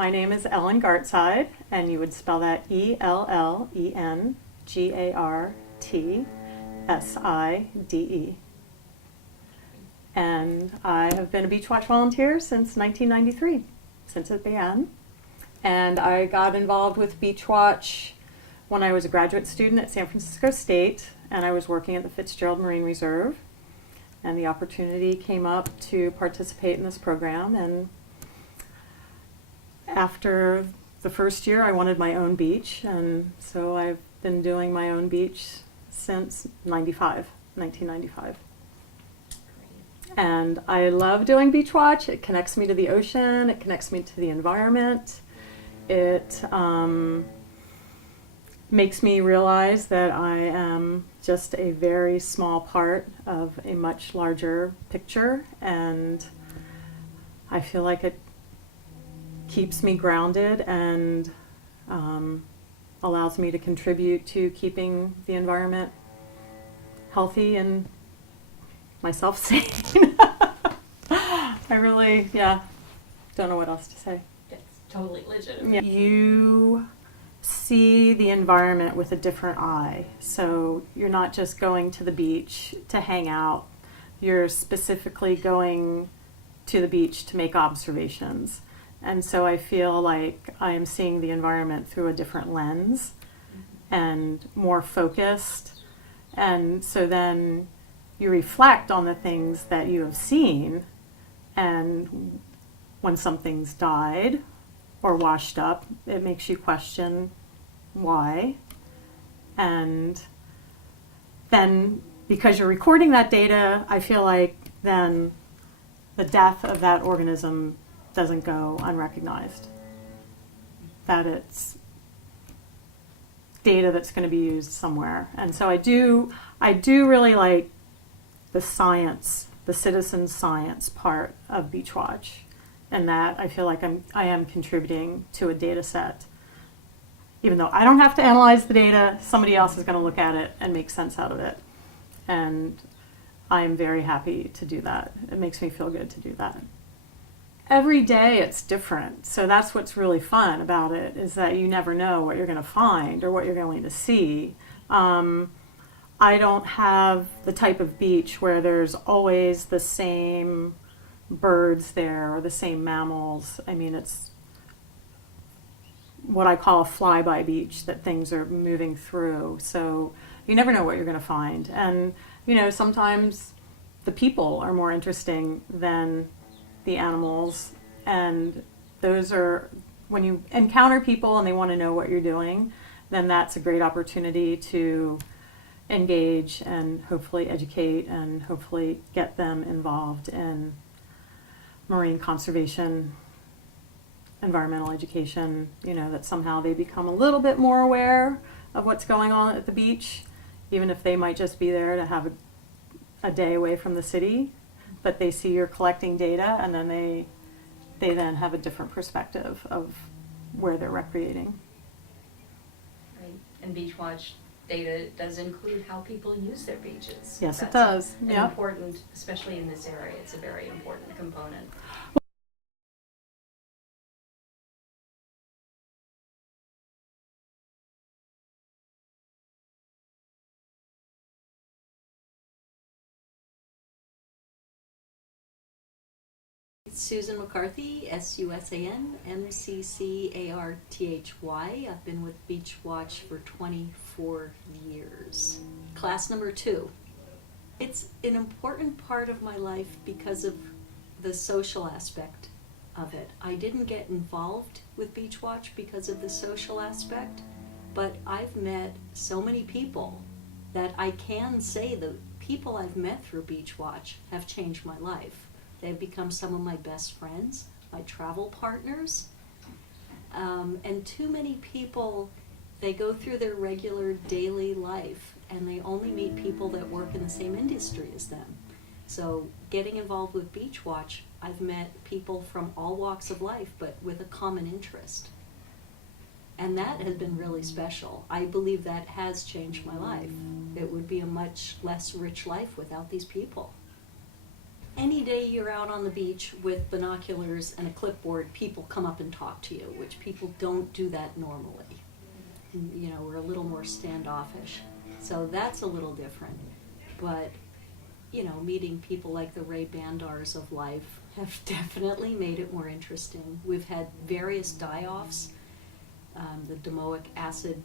my name is Ellen Gartside, and you would spell that Ellengartside. And I have been a Beach Watch volunteer since 1993, since it began. And I got involved with Beach Watch when I was a graduate student at San Francisco State, and I was working at the Fitzgerald Marine Reserve. And the opportunity came up to participate in this program, and after the first year I wanted my own beach, and so I've been doing my own beach since 1995. And I love doing Beach Watch. It connects me to the ocean, it connects me to the environment. It makes me realize that I am just a very small part of a much larger picture, and I feel like it keeps me grounded and allows me to contribute to keeping the environment healthy and myself sane. I really, don't know what else to say. It's totally legitimate. Yeah. You see the environment with a different eye. So you're not just going to the beach to hang out. You're specifically going to the beach to make observations. And so I feel like I am seeing the environment through a different lens and more focused. And so then you reflect on the things that you have seen, and when something's died or washed up, it makes you question why. And then because you're recording that data, I feel like then the death of that organism doesn't go unrecognized. That it's data that's going to be used somewhere. And so I do really like the science, the citizen science part of Beach Watch, and that I feel like I am contributing to a data set. Even though I don't have to analyze the data, somebody else is going to look at it and make sense out of it. And I am very happy to do that. It makes me feel good to do that. Every day it's different. So that's what's really fun about it, is that you never know what you're going to find or what you're going to see. I don't have the type of beach where there's always the same birds there or the same mammals. I mean, it's what I call a flyby beach, that things are moving through. So you never know what you're going to find. And, sometimes the people are more interesting than the animals. And those are, when you encounter people and they want to know what you're doing, then that's a great opportunity to engage and hopefully educate and hopefully get them involved in marine conservation, environmental education, that somehow they become a little bit more aware of what's going on at the beach, even if they might just be there to have a day away from the city, but they see you're collecting data, and then they then have a different perspective of where they're recreating. Right. And Beach Watch data does include how people use their beaches. Yes, it does. Yeah. Important, especially in this area, it's a very important component. Susan McCarthy, SUSAN, MCCARTHY. I've been with Beach Watch for 24 years. Class number 2. It's an important part of my life because of the social aspect of it. I didn't get involved with Beach Watch because of the social aspect, but I've met so many people that I can say the people I've met through Beach Watch have changed my life. They've become some of my best friends, my travel partners, and too many people, they go through their regular daily life and they only meet people that work in the same industry as them. So getting involved with Beach Watch, I've met people from all walks of life, but with a common interest. And that has been really special. I believe that has changed my life. It would be a much less rich life without these people. any day you're out on the beach with binoculars and a clipboard, people come up and talk to you, which people don't do that normally. You know, we're a little more standoffish. So that's a little different. But, you know, meeting people like the Ray Bandars of life have definitely made it more interesting. We've had various die-offs, the domoic acid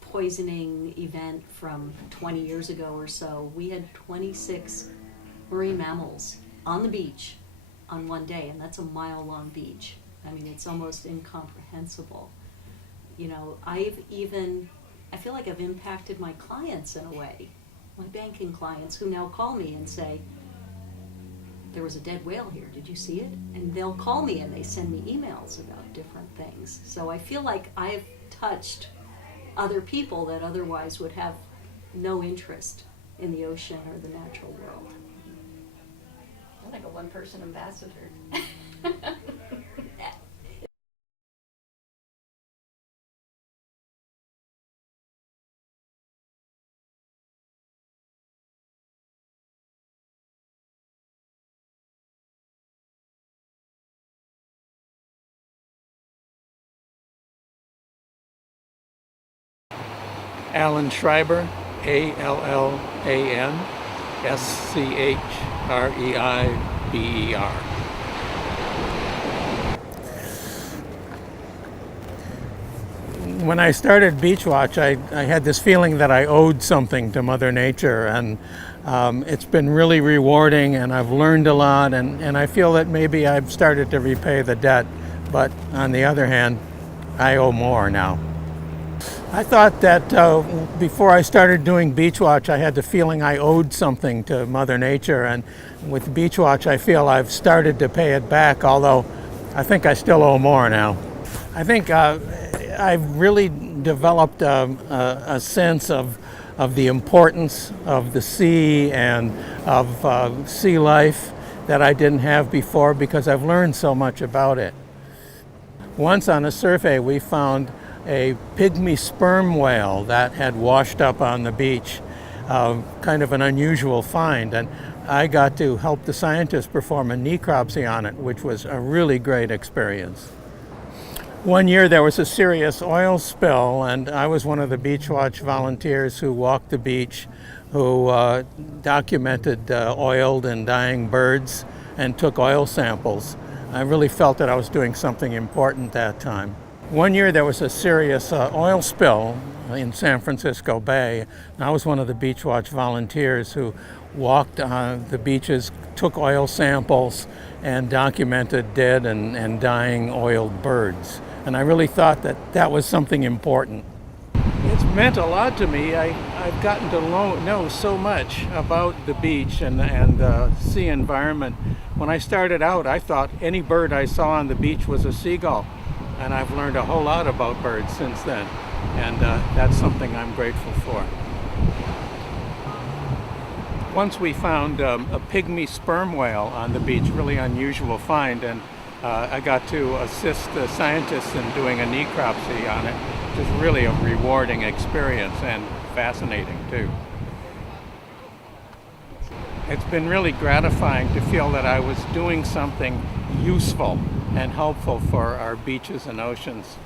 poisoning event from 20 years ago or so. We had 26 marine mammals on the beach on one day, and that's a mile-long beach. I mean, it's almost incomprehensible. You know, I feel like I've impacted my clients in a way, my banking clients who now call me and say, there was a dead whale here, did you see it? And they'll call me and they send me emails about different things. So I feel like I've touched other people that otherwise would have no interest in the ocean or the natural world. I'm like a one-person ambassador. Alan Schreiber, ALLANSCHREIBER. When I started Beachwatch, I had this feeling that I owed something to Mother Nature, and it's been really rewarding, and I've learned a lot, and I feel that maybe I've started to repay the debt, but on the other hand, I owe more now. I thought that before I started doing Beachwatch, I had the feeling I owed something to Mother Nature, and with Beachwatch, I feel I've started to pay it back, although I think I still owe more now. I think I've really developed a sense of the importance of the sea and of sea life that I didn't have before because I've learned so much about it. Once on a survey, we found a pygmy sperm whale that had washed up on the beach, kind of an unusual find, and I got to help the scientists perform a necropsy on it, which was a really great experience. One year there was a serious oil spill, and I was one of the Beachwatch volunteers who walked the beach, who documented oiled and dying birds and took oil samples. I really felt that I was doing something important that time. One year there was a serious oil spill in San Francisco Bay, and I was one of the Beachwatch volunteers who walked on the beaches, took oil samples, and documented dead and dying oiled birds. And I really thought that that was something important. It's meant a lot to me. I've gotten to know so much about the beach and the sea environment. When I started out, I thought any bird I saw on the beach was a seagull. And I've learned a whole lot about birds since then, and that's something I'm grateful for. Once we found a pygmy sperm whale on the beach, really unusual find, and I got to assist the scientists in doing a necropsy on it, which is really a rewarding experience and fascinating too. It's been really gratifying to feel that I was doing something useful and helpful for our beaches and oceans.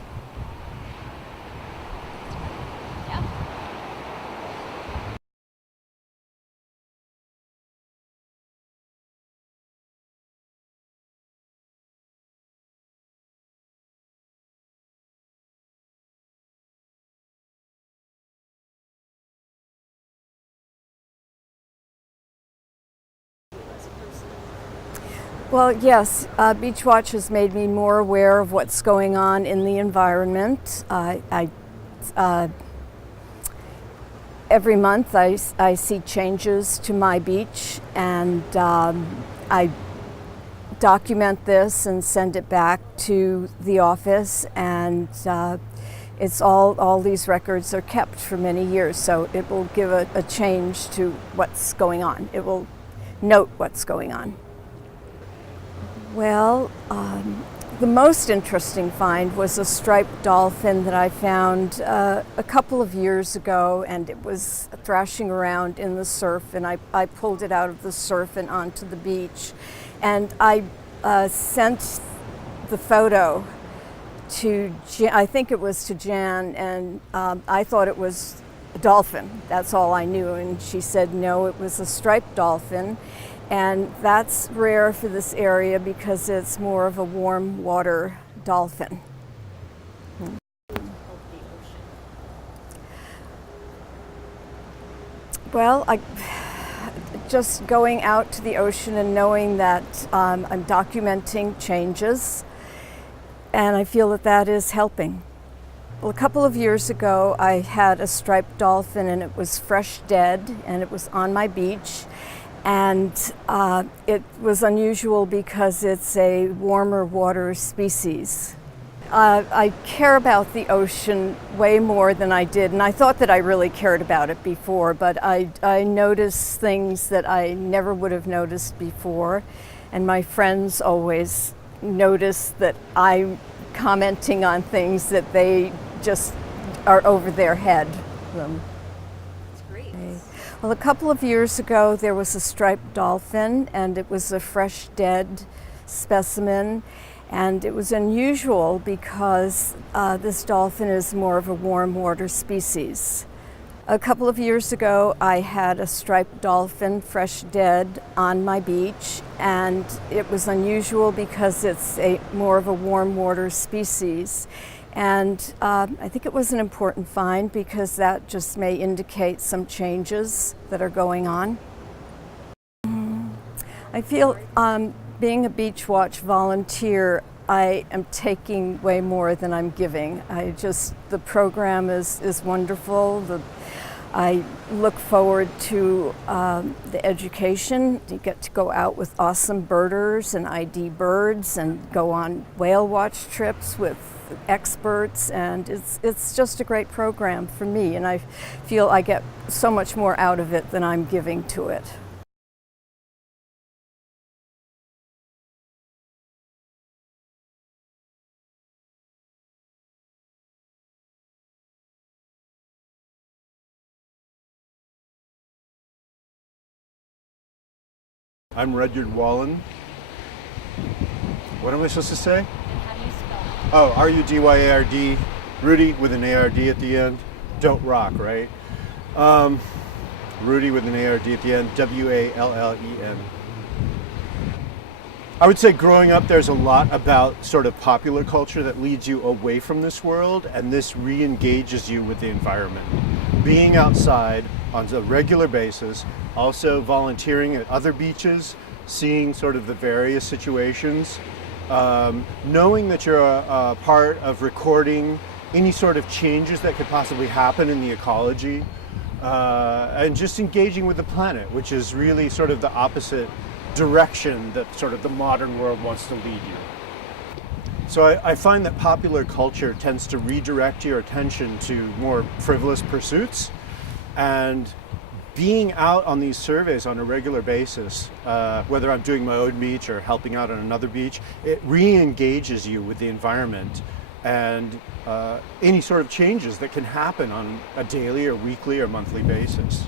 Well, yes, Beachwatch has made me more aware of what's going on in the environment. Every month I see changes to my beach, and I document this and send it back to the office, and it's all these records are kept for many years, so it will give a change to what's going on. It will note what's going on. Well, The most interesting find was a striped dolphin that I found a couple of years ago, and it was thrashing around in the surf, and I pulled it out of the surf and onto the beach. And I sent the photo to I think it was to Jan, and I thought it was a dolphin. That's all I knew. And she said, no, it was a striped dolphin. And that's rare for this area because it's more of a warm water dolphin. Well, just going out to the ocean and knowing that I'm documenting changes, and I feel that that is helping. Well, a couple of years ago, I had a striped dolphin, and it was fresh dead, and it was on my beach. And it was unusual because it's a warmer water species. I care about the ocean way more than I did, and I thought that I really cared about it before, but I notice things that I never would have noticed before, and my friends always notice that I'm commenting on things that they just are over their head. That's great. Well, a couple of years ago, there was a striped dolphin, and it was a fresh dead specimen. And it was unusual because this dolphin is more of a warm water species. A couple of years ago, I had a striped dolphin, fresh dead, on my beach, and it was unusual because it's more of a warm water species. And I think it was an important find because that just may indicate some changes that are going on. I feel being a Beach Watch volunteer, I am taking way more than I'm giving. The program is wonderful. I look forward to the education. You get to go out with awesome birders and ID birds and go on whale watch trips with experts, and it's just a great program for me, and I feel I get so much more out of it than I'm giving to it. I'm Rudyard Wallen. What am I supposed to say? How do you spell it? Oh, R-U-D-Y-A-R-D. Rudy with an A-R-D at the end. Don't rock, right? Rudy with an A-R-D at the end. W-A-L-L-E-N. I would say growing up, there's a lot about sort of popular culture that leads you away from this world, and this re-engages you with the environment. Being outside on a regular basis, also volunteering at other beaches, seeing sort of the various situations, knowing that you're a part of recording any sort of changes that could possibly happen in the ecology, and just engaging with the planet, which is really sort of the opposite direction that sort of the modern world wants to lead you. So I find that popular culture tends to redirect your attention to more frivolous pursuits, and being out on these surveys on a regular basis, whether I'm doing my own beach or helping out on another beach, it re-engages you with the environment and any sort of changes that can happen on a daily or weekly or monthly basis.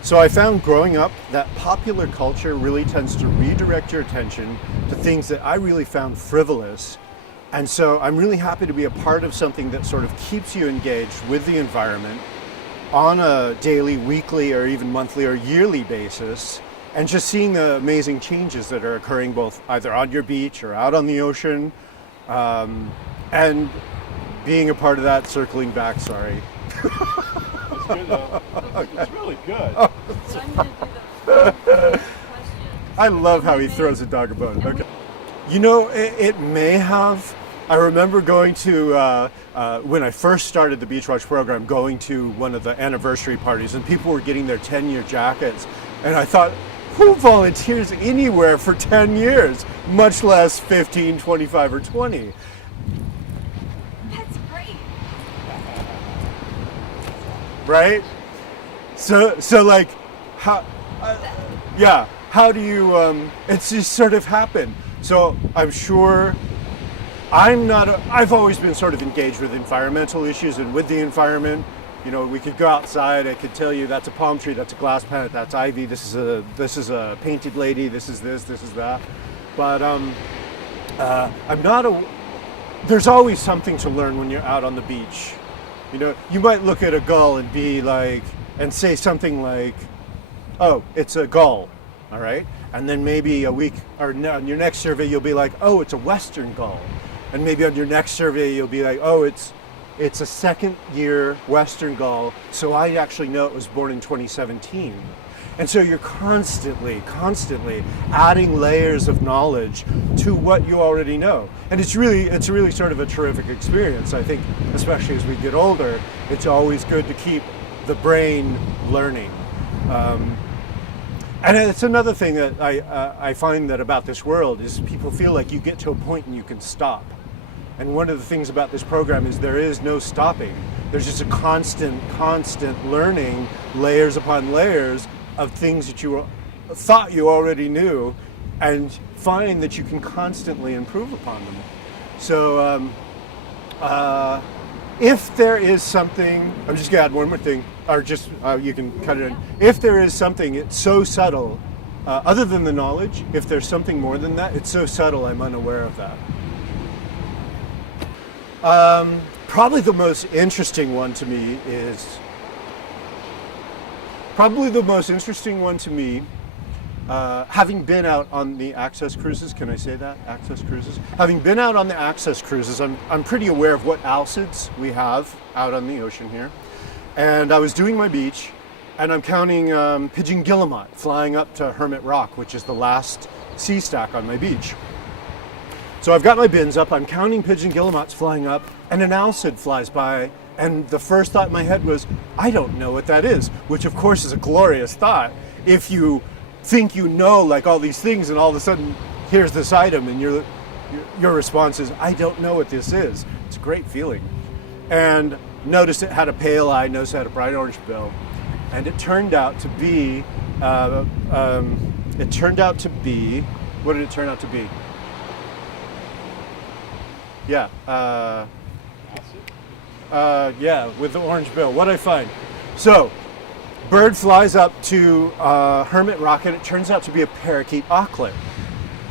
So I found growing up that popular culture really tends to redirect your attention to things that I really found frivolous. And so I'm really happy to be a part of something that sort of keeps you engaged with the environment on a daily, weekly, or even monthly or yearly basis, and just seeing the amazing changes that are occurring both either on your beach or out on the ocean, and being a part of that, circling back, sorry. That's good though. It's really good. So I'm going to do the questions. I love how he throws a dog a bone. Okay. You know, it may have. I remember going to, when I first started the Beach Watch program, going to one of the anniversary parties, and people were getting their 10-year jackets. And I thought, who volunteers anywhere for 10 years, much less 15, 25, or 20? That's great. Right? So like, how do you, it's just sort of happened. So I'm sure I've always been sort of engaged with environmental issues and with the environment. You know, we could go outside, I could tell you that's a palm tree, that's a glass plant, that's ivy, this is a painted lady, this is that. But there's always something to learn when you're out on the beach. You know, you might look at a gull and be like, and say something like, oh, it's a gull, all right? And then maybe a week, or on your next survey, you'll be like, oh, it's a western gull. And maybe on your next survey, you'll be like, oh, it's a second year western gull, so I actually know it was born in 2017. And so you're constantly adding layers of knowledge to what you already know. And it's really sort of a terrific experience. I think, especially as we get older, it's always good to keep the brain learning. And it's another thing that I find that about this world is people feel like you get to a point and you can stop. And one of the things about this program is there is no stopping. There's just a constant learning, layers upon layers of things that you thought you already knew, and find that you can constantly improve upon them. So if there is something, I'm just gonna add one more thing, or just you can cut it in. If there is something, it's so subtle, other than the knowledge, if there's something more than that, it's so subtle I'm unaware of that. Probably the most interesting one to me having been out on the access cruises, can I say that? Access cruises? Having been out on the access cruises, I'm pretty aware of what alcids we have out on the ocean here. And I was doing my beach, and I'm counting pigeon guillemot flying up to Hermit Rock, which is the last sea stack on my beach. So I've got my bins up, I'm counting pigeon guillemots flying up, and an alcid flies by, and the first thought in my head was, I don't know what that is, which of course is a glorious thought. If you think you know like all these things and all of a sudden here's this item and your response is, I don't know what this is. It's a great feeling. And noticed it had a pale eye, noticed it had a bright orange bill, and it turned out to be, what did it turn out to be? Yeah, with the orange bill. What'd I find? So, bird flies up to Hermit Rock, and it turns out to be a parakeet auklet,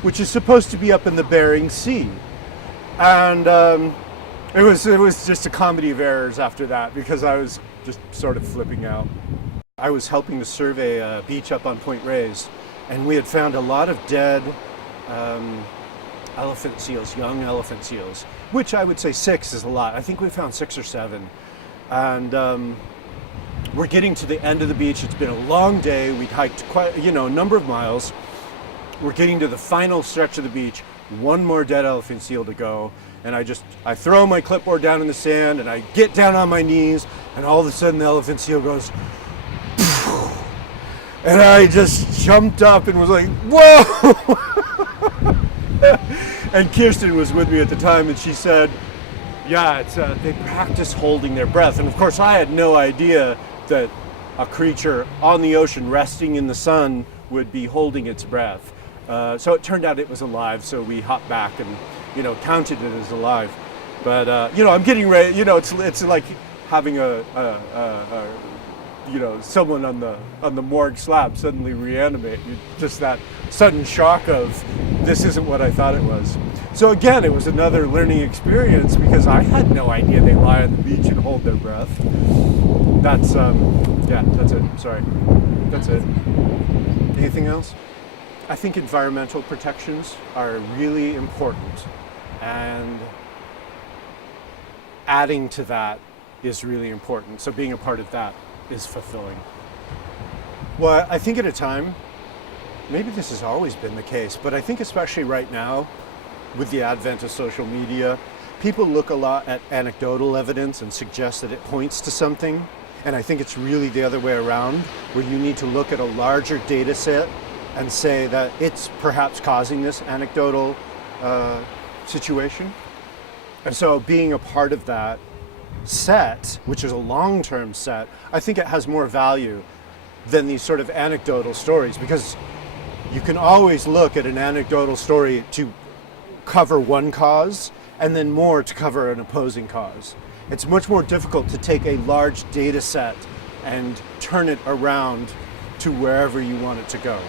which is supposed to be up in the Bering Sea. And it was just a comedy of errors after that, because I was just sort of flipping out. I was helping to survey a beach up on Point Reyes, and we had found a lot of dead elephant seals, young elephant seals, which I would say 6 is a lot. I think we found 6 or 7. And we're getting to the end of the beach. It's been a long day. We'd hiked quite, a number of miles. We're getting to the final stretch of the beach. One more dead elephant seal to go. And I throw my clipboard down in the sand, and I get down on my knees, and all of a sudden the elephant seal goes, and I just jumped up and was like, whoa! And Kirsten was with me at the time, and she said, yeah, they practice holding their breath. And of course I had no idea that a creature on the ocean resting in the sun would be holding its breath. So it turned out it was alive, so we hopped back and counted it as alive. But I'm getting ready, it's like having someone on the morgue slab suddenly reanimate. Just that sudden shock of, this isn't what I thought it was. So again, it was another learning experience, because I had no idea they lie on the beach and hold their breath. That's it. Sorry. That's it. Anything else? I think environmental protections are really important, and adding to that is really important. So being a part of that is fulfilling. Well, I think at a time, maybe this has always been the case, but I think especially right now, with the advent of social media, people look a lot at anecdotal evidence and suggest that it points to something. And I think it's really the other way around, where you need to look at a larger data set and say that it's perhaps causing this anecdotal situation. And so being a part of that set, which is a long-term set, I think it has more value than these sort of anecdotal stories, because you can always look at an anecdotal story to cover one cause and then more to cover an opposing cause. It's much more difficult to take a large data set and turn it around to wherever you want it to go.